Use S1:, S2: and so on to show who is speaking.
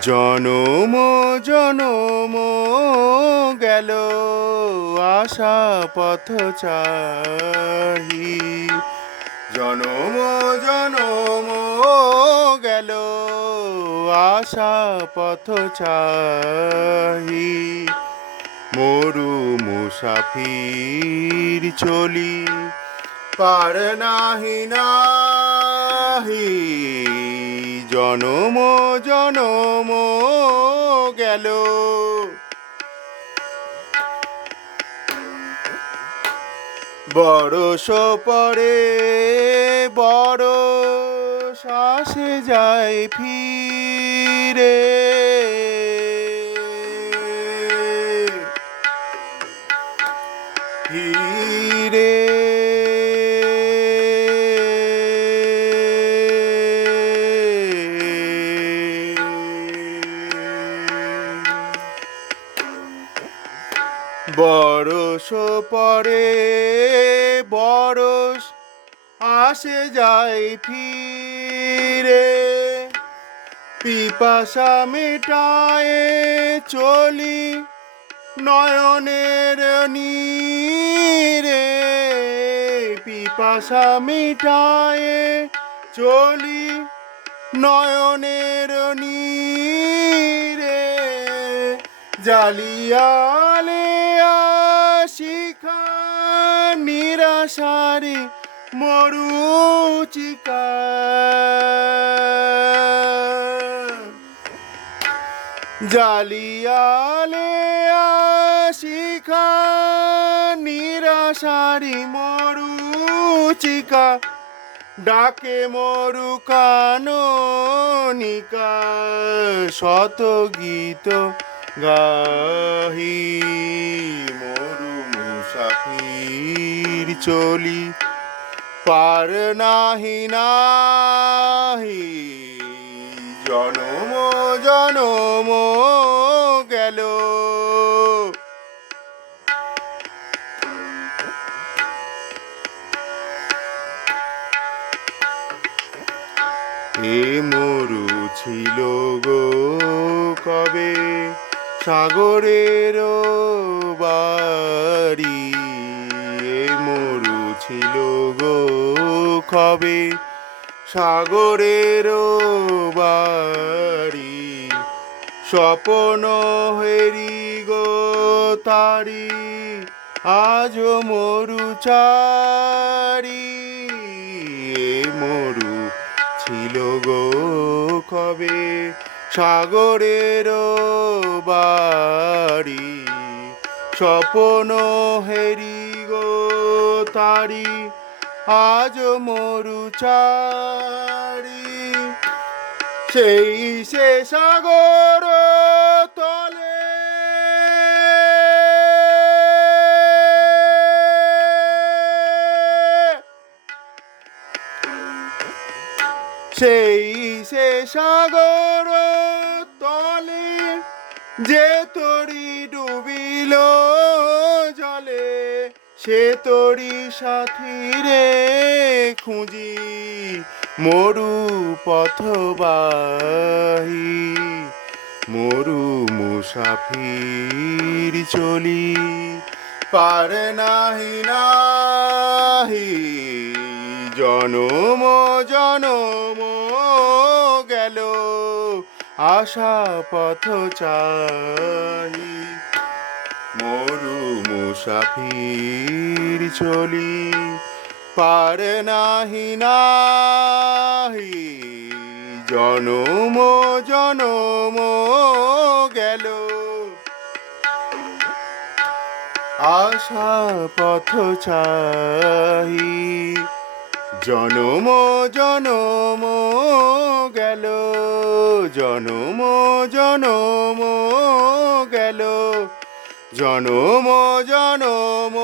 S1: জনম জনম গেল, আশা পথ চাহি। জনম জনম গেল, আশা পথ চাহি। মরু মুসাফির চলি, পার নাহি নাহি। জনম জনম গেল। বরস পরে বড় শ্বাসে যায় ফিরে। ফিরে বরস পরে বরস আসে যায় ফিরে। পিপাসা মেটায় চলি নয়নের নীরে। পিপাসা মিটায় চলি নয়নের নীরে। জালিয়ালে শিখা নিরাশারি মরুচিকা জালিয়ালে শিখা নিরাশারি মরুচিকা ডাকে মরু কাননিকা শত গীত গাহি মরু মুসাফির চলি। পার নাহি নাহি, জনম জনম গেল। এ মরু ছিল গো কবে? সাগরের বাড়ি মরু ছিল গো কবে সাগরের বাড়ি স্বপন হেরি গো তারি, আজ মরু চারি। মরু ছিল গো কবে সাগরের বাড়ি স্বপন হেরি গো তারি আজ মরু চারি। সেই সে সাগর সেই সে সাগর তলে যে তরি ডুবিল জলে, সে তরি সাথী রে খুঁজি মরু পথবাহী। মরু মুসাফির চলি, পারে নাহি নাহি জনম জনম গেল। আশা পথ চাহি মরু মুসাফির চলি। পার নাহি নাহি। জনম জনম গেল। আশা পথ চাহি জনম জনম গেল। জনম জনম গেল। জনম জনম